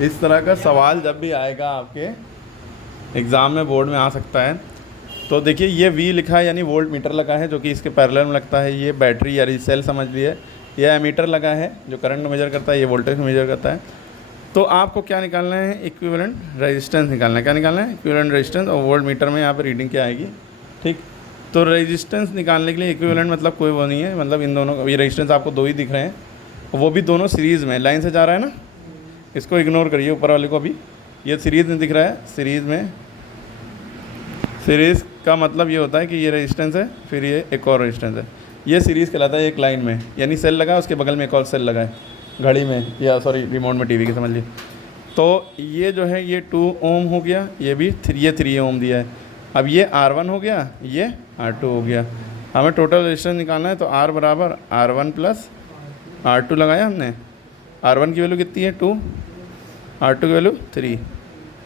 इस तरह का सवाल जब भी आएगा आपके एग्ज़ाम में, बोर्ड में आ सकता है। तो देखिए ये V लिखा है यानी वोल्ट मीटर लगा है जो कि इसके पैरेलल में लगता है। ये बैटरी या सेल समझ लिए। ये एमीटर लगा है जो करंट मेजर करता है, ये वोल्टेज मेजर करता है। तो आपको क्या निकालना है? इक्विवेलेंट रेजिस्टेंस निकालना है। क्या निकालना है? Equivalent resistance. और वोल्ट मीटर में यहाँ पर रीडिंग क्या आएगी, ठीक। तो रेजिस्टेंस निकालने के लिए इक्विवेलेंट मतलब कोई वो नहीं है, मतलब इन दोनों, ये रेजिस्टेंस आपको दो ही दिख रहे हैं, वो भी दोनों सीरीज़ में लाइन से जा रहा है ना। इसको इग्नोर करिए ऊपर वाले को। अभी ये सीरीज़ में दिख रहा है, सीरीज़ में। सीरीज़ का मतलब ये होता है कि ये रेजिस्टेंस है, फिर ये एक और रेजिस्टेंस है, ये सीरीज़ कहलाता है एक लाइन में। यानी सेल लगा है, उसके बगल में एक और सेल लगा है, घड़ी में या सॉरी रिमोट में, टीवी के समझ लीजिए। तो ये जो है ये 2 ओम हो गया, ये भी 3 ओम दिया है। अब ये R1 हो गया, ये R2 हो गया। हमें टोटल रेजिस्टेंस निकालना है, तो R बराबर R1 प्लस R2 लगाया हमने। R1 की वैल्यू कितनी है? 2, R2 की वैल्यू 3,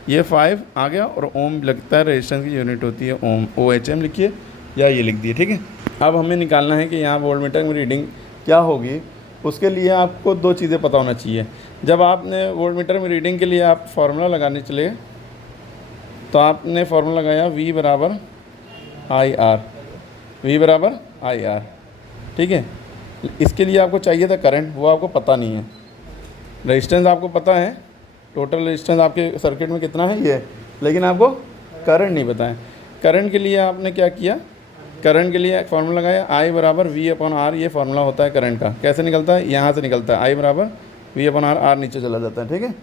ये 5 आ गया। और ओम लगता है रेजिस्टेंस की यूनिट होती है ओम, OHM लिखिए या ये लिख दिए, ठीक है। अब हमें निकालना है कि यहाँ वोल्टमीटर में रीडिंग क्या होगी। उसके लिए आपको 2 चीज़ें पता होना चाहिए। जब आपने वोल्टमीटर में रीडिंग के लिए आप फार्मूला लगाने चले, तो आपने फार्मूला लगाया V बराबर IR, V बराबर IR, ठीक है। इसके लिए आपको चाहिए था करंट, वो आपको पता नहीं है। रेजिस्टेंस आपको पता है, टोटल रेजिस्टेंस आपके सर्किट में कितना है ये, लेकिन आपको करंट नहीं पता है। करंट के लिए आपने क्या किया? करंट के लिए फार्मूला लगाया I बराबर V/R। ये फार्मूला होता है करंट का। कैसे निकलता है? यहाँ से निकलता है, I बराबर V/R, R नीचे चला जाता है, ठीक है।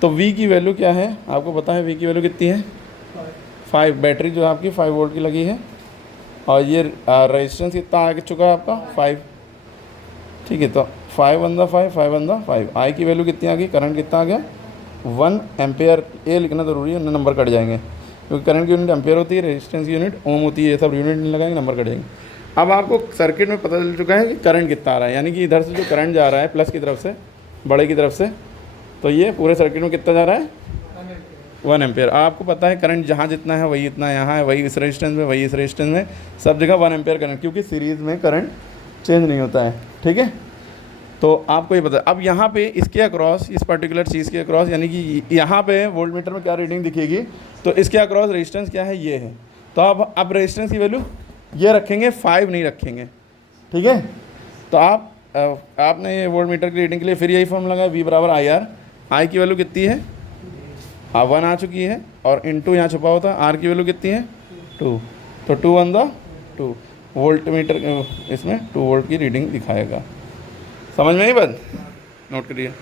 तो V की वैल्यू क्या है आपको पता है? V की वैल्यू कितनी है? 5। बैटरी जो आपकी 5 वोल्ट की लगी है, और ये रेजिस्टेंस कितना आ चुका है आपका? 5, ठीक है। तो 5 × 5, 5 × 5। I की वैल्यू कितनी आ गई? करंट कितना आ गया? 1 एम्पेयर। ये लिखना ज़रूरी है, नंबर कट जाएंगे, क्योंकि करंट की यूनिट एम्पेयर होती है, रेजिस्टेंस की यूनिट ओम होती है। ये सब यूनिट नहीं लगाएंगे, नंबर कट जाएंगे। अब आपको सर्किट में पता चल चुका है कि करंट कितना आ रहा है, यानी कि इधर से जो करंट जा रहा है प्लस की तरफ से, बड़े की तरफ से, तो ये पूरे सर्किट में कितना जा रहा है? 1 एम्पेयर। आपको पता है करंट जहाँ जितना है वही इतना यहाँ है, वही इस रेजिस्टेंस में, वही इस रेजिस्टेंस में, सब जगह 1 एम्पेयर करंट, क्योंकि सीरीज़ में करंट चेंज नहीं होता है, ठीक है। तो आपको ये पता है। अब यहाँ पे इसके अक्रॉस, इस पर्टिकुलर चीज़ के अक्रॉस, यानी कि यहाँ पे वोल्टमीटर में क्या रीडिंग दिखेगी, तो इसके अक्रॉस रेजिस्टेंस क्या है? ये है। तो अब रेजिस्टेंस की वैल्यू ये रखेंगे, 5 नहीं रखेंगे, ठीक है। तो आपने ये वोल्टमीटर की रीडिंग के लिए फिर यही फॉर्म लगाया, V बराबर IR। I की वैल्यू कितनी है? 1 आ चुकी है, और इनटू यहाँ छुपा होता है। R की वैल्यू कितनी है? 2। तो 2 × 2 वोल्टमीटर इसमें 2 वोल्ट की रीडिंग दिखाएगा। समझ में आई बात? नोट करिए।